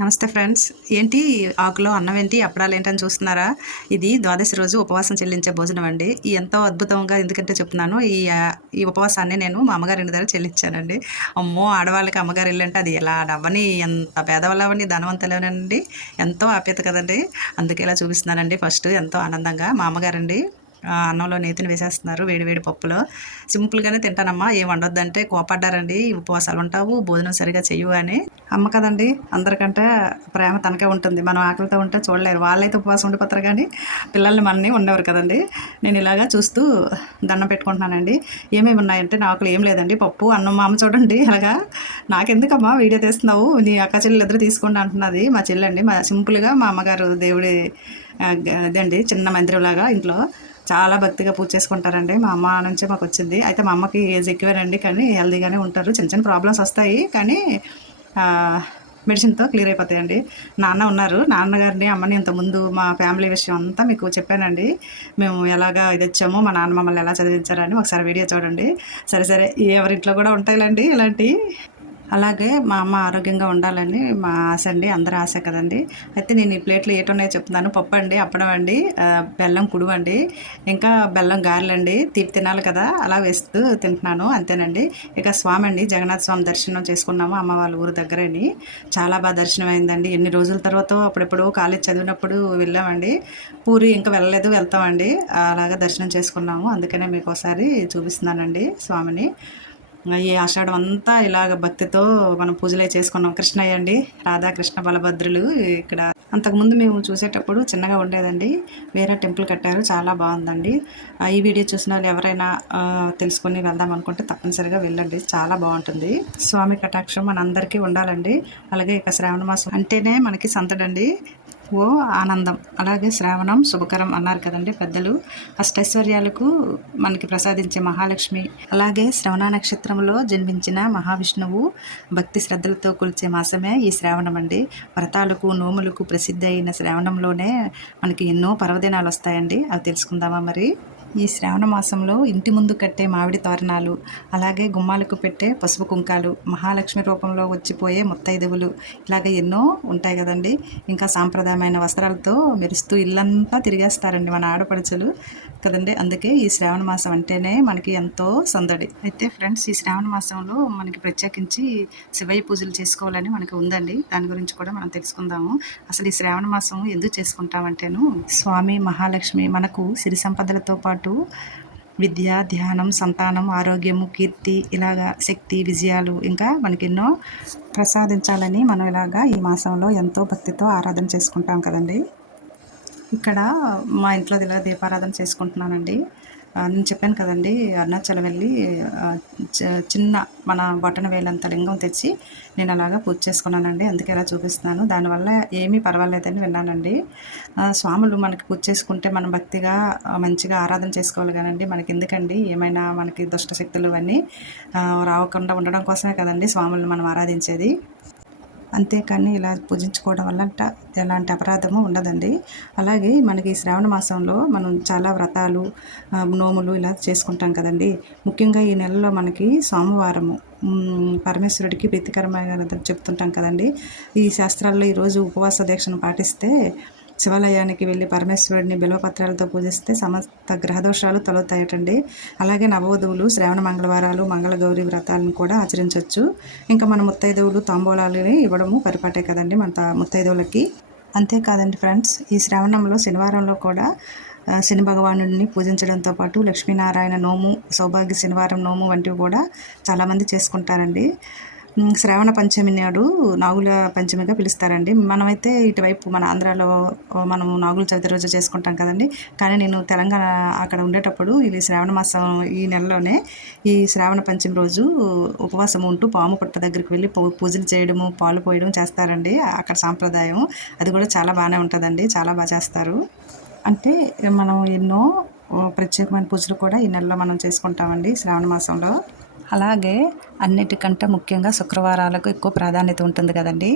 నమస్తే ఫ్రెండ్స్. ఏంటి? ఆకులో అన్నం ఏంటి? అప్పడాలు ఏంటని చూస్తున్నారా? ఇది ద్వాదశి రోజు ఉపవాసం చెల్లించే భోజనం అండి. ఎంతో అద్భుతంగా ఎందుకంటే చెప్తున్నాను ఈ ఈ ఉపవాసాన్ని నేను మా అమ్మగారి ఇంటి దగ్గర చెల్లించానండి. అమ్మో ఆడవాళ్ళకి అమ్మగారు ఇల్లు అది ఎలా అవ్వని ఎంత పేదవాళ్ళు అవ్వని ధనవంతులేనండి ఎంతో ఆప్యత కదండి. అందుకే ఇలా చూపిస్తున్నానండి. ఫస్ట్ ఎంతో ఆనందంగా మా అమ్మగారండి. అన్నంలో నేతిని వేసేస్తున్నారు వేడివేడి పప్పులో. సింపుల్గానే తింటానమ్మా ఏం వండొద్దంటే కోపడ్డారండి ఉపవాసాలు ఉంటావు భోజనం సరిగా చెయ్యు అని. అమ్మ కదండి అందరికంటే ప్రేమ తనకే ఉంటుంది మనం ఆకలితో ఉంటే చూడలేరు. వాళ్ళైతే ఉపవాసం ఉండిపోతారు కానీ పిల్లల్ని మనని ఉండేవారు కదండి. నేను ఇలాగా చూస్తూ దండం పెట్టుకుంటున్నానండి. ఏమేమి ఉన్నాయంటే నాకు ఏం లేదండి పప్పు అన్నం మా అమ్మ చూడండి అలాగా. నాకెందుకమ్మా వీడియో తీస్తున్నావు నీ అక్క చెల్లెలు ఇద్దరు తీసుకోండి అంటున్నది మా చెల్లండి మా సింపుల్గా మా అమ్మగారు దేవుడి ఇదండి చిన్న మందిరంలాగా ఇంట్లో. చాలా భక్తిగా పూజ చేసుకుంటారండి. మా అమ్మ నుంచే మాకు వచ్చింది. అయితే మా అమ్మకి ఏజ్ ఎక్కువేనండి కానీ హెల్దీగానే ఉంటారు. చిన్న చిన్న ప్రాబ్లమ్స్ వస్తాయి. కానీ మెడిసిన్తో క్లియర్ అయిపోతాయండి. నాన్న ఉన్నారు. నాన్నగారిని అమ్మని ఇంతకుముందు మా ఫ్యామిలీ విషయం అంతా మీకు చెప్పానండి. మేము ఎలాగా ఇది వచ్చామో మా నాన్న మమ్మల్ని ఎలా చదివించారని ఒకసారి వీడియో చూడండి. సరే సరే. ఎవరింట్లో కూడా ఉంటాయిలండి ఇలాంటి అలాగే మా అమ్మ ఆరోగ్యంగా ఉండాలని మా ఆశ అండి అందరి ఆశ కదండి. అయితే నేను ఈ ప్లేట్లో ఏటున్నాయో చెప్తున్నాను. పప్పు అండి అప్పడం అండి బెల్లం కుడువండి ఇంకా బెల్లం గారెలండి తీపి తినాలి కదా అలా వేస్తూ తింటున్నాను అంతేనండి. ఇక స్వామి అండి జగన్నాథ స్వామి దర్శనం చేసుకున్నాము అమ్మ వాళ్ళ ఊరు దగ్గరని. చాలా బాగా దర్శనం అయిందండి ఎన్ని రోజుల తర్వాత అప్పుడెప్పుడు కాలేజ్ చదివినప్పుడు వెళ్ళామండి. పూరి ఇంకా వెళ్ళలేదు వెళ్తామండి. అలాగా దర్శనం చేసుకున్నాము. అందుకనే మీకు ఒకసారి చూపిస్తున్నానండి స్వామిని. ఈ ఆషాఢం అంతా ఇలాగ భక్తితో మనం పూజలే చేసుకున్నాం. కృష్ణయ్య అండి రాధాకృష్ణ బలభద్రులు ఇక్కడ. అంతకుముందు మేము చూసేటప్పుడు చిన్నగా ఉండేదండి. వేరే టెంపుల్ కట్టారు చాలా బాగుందండి. ఈ వీడియో చూసిన వాళ్ళు ఎవరైనా తెలుసుకుని తెలుసుకొని వెళ్దాం అనుకుంటే తప్పనిసరిగా వెళ్ళండి. చాలా బాగుంటుంది. స్వామి కటాక్షం మనందరికీ ఉండాలండి. అలాగే ఇక శ్రావణ మాసం అంటేనే మనకి సంతడండి. ఓ ఆనందం. అలాగే శ్రావణం శుభకరం అన్నారు కదండి పెద్దలు. అష్టైశ్వర్యాలకు మనకి ప్రసాదించే మహాలక్ష్మి. అలాగే శ్రవణ నక్షత్రంలో జన్మించిన మహావిష్ణువు భక్తి శ్రద్ధలతో కొలిచే మాసమే ఈ శ్రావణం అండి. వ్రతాలకు నోములకు ప్రసిద్ధి అయిన శ్రావణంలోనే మనకి ఎన్నో పర్వదినాలు వస్తాయండి. అవి తెలుసుకుందామా మరి? ఈ శ్రావణ మాసంలో ఇంటి ముందు కట్టే మామిడి తోరణాలు అలాగే గుమ్మాలకు పెట్టే పసుపు కుంకాలు మహాలక్ష్మి రూపంలో వచ్చిపోయే ముత్తైదువులు ఇలాగ ఎన్నో ఉంటాయి కదండి. ఇంకా సాంప్రదాయమైన వస్త్రాలతో మెరుస్తూ ఇల్లంతా తిరిగేస్తారండి మన ఆడపడుచులు కదండి. అందుకే ఈ శ్రావణ మాసం అంటేనే మనకి ఎంతో సందడి. అయితే ఫ్రెండ్స్ ఈ శ్రావణ మాసంలో మనకి ప్రత్యేకించి శివయ్య పూజలు చేసుకోవాలని మనకి ఉందండి. దాని గురించి కూడా మనం తెలుసుకుందాము. అసలు ఈ శ్రావణ మాసం ఎందుకు చేసుకుంటామంటేను స్వామి మహాలక్ష్మి మనకు సిరి సంపదలతో పాటు విద్య ధ్యానం సంతానం ఆరోగ్యము కీర్తి ఇలాగా శక్తి విజయాలు ఇంకా మనకెన్నో ప్రసాదించాలని మనం ఇలాగా ఈ మాసంలో ఎంతో భక్తితో ఆరాధన చేసుకుంటాం కదండి. ఇక్కడ మా ఇంట్లో ఇలా దీపారాధన చేసుకుంటున్నానండి. నేను చెప్పాను కదండి అరుణాచలం వెళ్ళి చ- చిన్న మన బొటన వేలంత లింగం తెచ్చి నేను అలాగా పూజ చేసుకున్నానండి. అందుకే ఇలా చూపిస్తున్నాను. దానివల్ల ఏమీ పర్వాలేదని విన్నానండి. స్వాములు మనకి పూజ చేసుకుంటే మనం భక్తిగా మంచిగా ఆరాధన చేసుకోవాలి కానండి. మనకి ఎందుకండి ఏమైనా మనకి దుష్ట శక్తులు ఇవన్నీ రావకుండా ఉండడం కోసమే కదండి స్వాములను మనం ఆరాధించేది. అంతేకాని ఇలా పూజించుకోవడం వల్ల అంట- ఎలాంటి అపరాధము ఉండదండి. అలాగే మనకి శ్రావణ మాసంలో మనం చాలా వ్రతాలు నోములు ఇలా చేసుకుంటాం కదండి. ముఖ్యంగా ఈ నెలలో మనకి సోమవారము పరమేశ్వరుడికి ప్రీతికరమైన చెప్తుంటాం కదండి. ఈ శాస్త్రాల్లో ఈరోజు ఉపవాస దీక్షను పాటిస్తే శివాలయానికి వెళ్ళి పరమేశ్వరుడిని బిల్వపత్రాలతో పూజిస్తే సమస్త గ్రహదోషాలు తొలగుతాయటండి. అలాగే నవవధువులు శ్రావణ మంగళవారాలు మంగళగౌరి వ్రతాలను కూడా ఆచరించవచ్చు ఇంకా మన ముత్తైదువులు తాంబూలాలని ఇవ్వడము పరిపాటే కదండి మన తా- ముత్తైదువులకి. అంతేకాదండి ఫ్రెండ్స్ ఈ శ్రావణంలో శనివారంలో కూడా శని భగవానుడిని పూజించడంతో పాటు లక్ష్మీనారాయణ నోము సౌభాగ్య శనివారం నోము వంటివి కూడా చాలామంది చేసుకుంటారండి. శ్రావణ పంచమి నాడు నాగుల పంచమిగా పిలుస్తారండి. మనమైతే ఇటువైపు మన ఆంధ్రాలో మనం నాగుల చవితి రోజు చేసుకుంటాం కదండి. కానీ నేను తెలంగాణ అక్కడ ఉండేటప్పుడు ఇది శ్రావణ మాసం ఈ నెలలోనే ఈ శ్రావణ పంచమి రోజు ఉపవాసం ఉంటూ పాము పుట్ట దగ్గరికి వెళ్ళి పూజలు చేయడము పాలు పోయడం చేస్తారండి అక్కడ సాంప్రదాయం. అది కూడా చాలా బాగానే ఉంటుందండి చాలా బాగా చేస్తారు. అంటే మనం ఎన్నో ప్రత్యేకమైన పూజలు కూడా ఈ నెలలో మనం చేసుకుంటామండి శ్రావణ మాసంలో. అలాగే అన్నిటికంటే ముఖ్యంగా శుక్రవారాలకు ఎక్కువ ప్రాధాన్యత ఉంటుంది కదండి.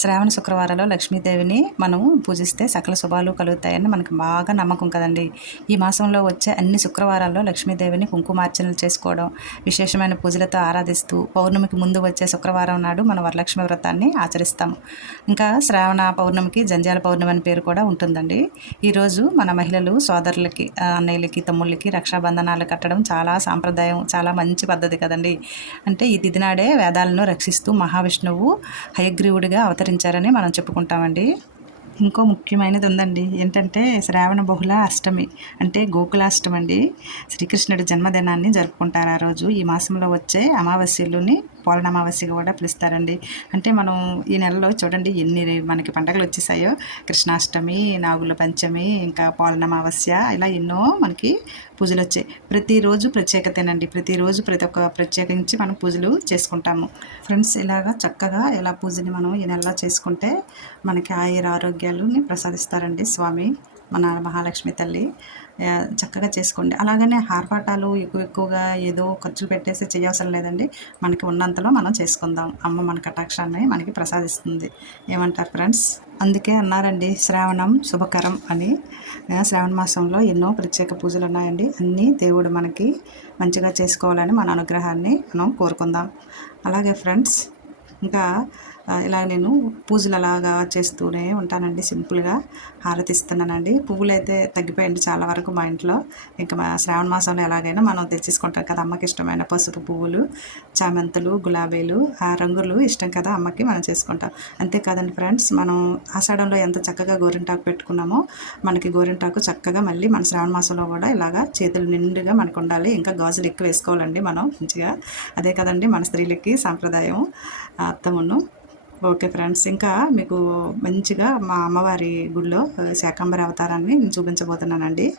శ్రావణ శుక్రవారాల్లో లక్ష్మీదేవిని మనం పూజిస్తే సకల శుభాలు కలుగుతాయని మనకు బాగా నమ్మకం కదండి. ఈ మాసంలో వచ్చే అన్ని శుక్రవారాల్లో లక్ష్మీదేవిని కుంకుమార్చనలు చేసుకోవడం విశేషమైన పూజలతో ఆరాధిస్తూ పౌర్ణమికి ముందు వచ్చే శుక్రవారం నాడు మన వరలక్ష్మి వ్రతాన్ని ఆచరిస్తాము ఇంకా శ్రావణ పౌర్ణమికి జంజాల పౌర్ణమి అని పేరు కూడా ఉంటుందండి. ఈరోజు మన మహిళలు సోదరులకి అన్నయ్యలకి తమ్ముళ్ళకి రక్షాబంధనాలు కట్టడం చాలా సాంప్రదాయం చాలా మంచి పద్ధతి కదండి. అంటే ఈ దిదినాడే వేదాలను రక్షిస్తూ మహావిష్ణువు హయగ్రీవుడిగా అవతరించారని మనం చెప్పుకుంటామండి. ఇంకో ముఖ్యమైనది ఉందండి ఏంటంటే శ్రావణ బహుళ అష్టమి అంటే గోకులాష్టమి అండి శ్రీకృష్ణుడి జన్మదినాన్ని జరుపుకుంటారు ఆ రోజు. ఈ మాసంలో వచ్చే అమావాస్యలుని పౌర్ణమావాస్యగా కూడా పిలుస్తారండి. అంటే మనం ఈ నెలలో చూడండి ఎన్ని మనకి పండగలు వచ్చేసాయో. కృష్ణాష్టమి నాగుల పంచమి ఇంకా పౌర్ణమావాస్య ఇలా ఎన్నో మనకి పూజలు వచ్చాయి. ప్రతిరోజు ప్రత్యేకతేనండి. ప్రతిరోజు ప్రతి ఒక్క ప్రత్యేకించి మనం పూజలు చేసుకుంటాము. ఫ్రెండ్స్ ఇలాగా చక్కగా ఇలా పూజని మనం ఈ నెలలో చేసుకుంటే మనకి ఆయుర ఆరోగ్యాలని ప్రసాదిస్తారండి స్వామి. మన మహాలక్ష్మి తల్లి చక్కగా చేసుకోండి. అలాగనే హార్పాటాలు ఎక్కువ ఎక్కువగా ఏదో ఖర్చులు పెట్టేసి చేయవసరం లేదండి. మనకి ఉన్నంతలో మనం చేసుకుందాం. అమ్మ మన కటాక్షాన్ని మనకి ప్రసాదిస్తుంది. ఏమంటారు ఫ్రెండ్స్? అందుకే అన్నారండి శ్రావణం శుభకరం అని. శ్రావణ మాసంలో ఎన్నో ప్రత్యేక పూజలు ఉన్నాయండి. అన్నీ దేవుడు మనకి మంచిగా చేసుకోవాలని మన అనుగ్రహాన్ని మనం కోరుకుందాం. అలాగే ఫ్రెండ్స్ ఇంకా ఇలా నేను పూజలు అలాగా చేస్తూనే ఉంటానండి సింపుల్గా హారతిస్తున్నానండి. పువ్వులు అయితే తగ్గిపోయండి చాలా వరకు మా ఇంట్లో. ఇంకా మా శ్రావణ మాసంలో ఎలాగైనా మనం తెచ్చేసుకుంటాం కదా అమ్మకి ఇష్టమైన పసుపు పువ్వులు చామంతులు గులాబీలు ఆ రంగులు ఇష్టం కదా అమ్మకి మనం చేసుకుంటాం. అంతేకాదండి ఫ్రెండ్స్ మనం ఆషాఢంలో ఎంత చక్కగా గోరింటాకు పెట్టుకున్నామో మనకి గోరింటాకు చక్కగా మళ్ళీ మన శ్రావణ మాసంలో కూడా ఇలాగా చేతులు నిండుగా మనకు ఉండాలి. ఇంకా గాజులు ఎక్కువ వేసుకోవాలండి మనం మంచిగా. అదే కదండి మన స్త్రీలకి సాంప్రదాయం అర్థమును ఓకే ఫ్రెండ్స్ ఇంకా మీకు మంచిగా మా అమ్మవారి గుడిలో శాకంబరి అవతారాన్ని నేను చూపించబోతున్నానండి.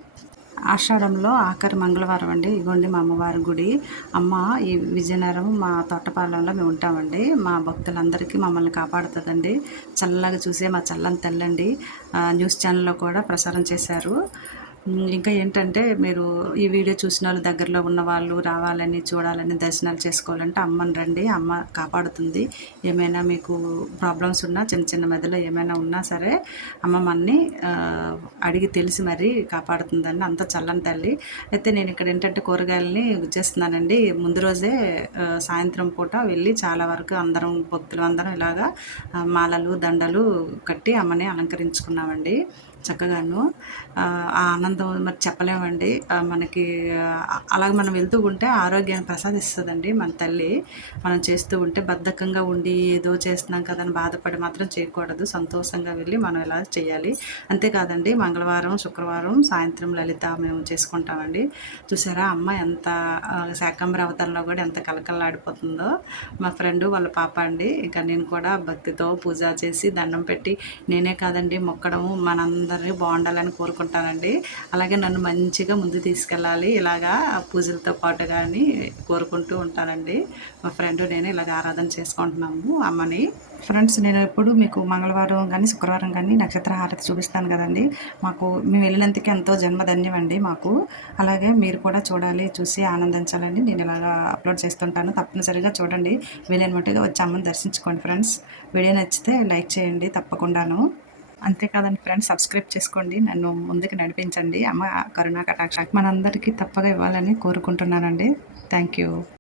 ఆషాఢంలో ఆఖరి మంగళవారం అండి. ఇగోండి మా అమ్మవారి గుడి. అమ్మ ఈ విజయనగరం మా తోటపాలెంలో మేము ఉంటామండి. మా భక్తులందరికీ మమ్మల్ని కాపాడుతుందండి. చల్లగా చూసే మా చల్లని తెల్లండి. న్యూస్ ఛానల్లో కూడా ప్రసారం చేశారు. ఇంకా ఏంటంటే మీరు ఈ వీడియో చూసిన వాళ్ళు దగ్గరలో ఉన్న వాళ్ళు రావాలని చూడాలని దర్శనాలు చేసుకోవాలంటే అమ్మని రండి అమ్మ కాపాడుతుంది. ఏమైనా మీకు ప్రాబ్లమ్స్ ఉన్నా చిన్న చిన్న మెదలో ఏమైనా ఉన్నా సరే అమ్మ మనని అడిగి తెలిసి మరీ కాపాడుతుందండి అంత చల్లని తల్లి. అయితే నేను ఇక్కడ ఏంటంటే కూరగాయలని చేస్తున్నానండి. ముందు రోజే సాయంత్రం పూట వెళ్ళి చాలా వరకు అందరం భక్తులు అందరం ఇలాగా మాలలు దండలు కట్టి అమ్మని అలంకరించుకున్నామండి. చక్కగాను. ఆ ఆనందం మరి చెప్పలేమండి. మనకి అలాగ మనం వెళ్తూ ఉంటే ఆరోగ్యాన్ని ప్రసాదిస్తుందండి మన తల్లి. మనం చేస్తూ ఉంటే బద్ధకంగా ఉండి ఏదో చేస్తున్నాం కదా అని బాధపడి మాత్రం చేయకూడదు. సంతోషంగా వెళ్ళి మనం ఇలా చేయాలి? అంతేకాదండి మంగళవారం శుక్రవారం సాయంత్రం లలిత మేము చేసుకుంటామండి. చూసారా అమ్మ ఎంత ఆ, శాకంబరి అవతారంలో కూడా ఎంత కలకల్లాడిపోతుందో మా ఫ్రెండ్ వాళ్ళ పాప అండి. ఇంకా నేను కూడా భక్తితో పూజ చేసి దండం పెట్టి నేనే కాదండి మొక్కడము మనందరి బాగుండాలని కోరుకుంటానండి. అలాగే నన్ను మంచిగా ముందు తీసుకెళ్ళాలి. ఇలాగా పూజలతో పాటు కానీ కోరుకుంటూ ఉంటానండి. మా ఫ్రెండ్ నేను ఇలాగ ఆరాధన చేసుకుంటున్నాము అమ్మని. ఫ్రెండ్స్ నేను ఎప్పుడు మీకు మంగళవారం కానీ శుక్రవారం కానీ నక్షత్ర హారతి చూపిస్తాను కదండి. మాకు మేము వెళ్ళినందుకు ఎంతో జన్మధన్యం అండి మాకు. అలాగే మీరు కూడా చూడాలి చూసి ఆనందించాలని నేను ఇలాగా అప్లోడ్ చేస్తుంటాను. తప్పనిసరిగా చూడండి. వీలైన మట్టుగా వచ్చి అమ్మని దర్శించుకోండి ఫ్రెండ్స్. వీడియో నచ్చితే లైక్ చేయండి తప్పకుండాను. అంతేకాదండి ఫ్రెండ్స్ సబ్స్క్రైబ్ చేసుకోండి. నన్ను ముందుకు నడిపించండి. అమ్మ కరుణా కటాక్ష. మనందరికీ తప్పగా ఇవ్వాలని కోరుకుంటున్నానండి. Thank you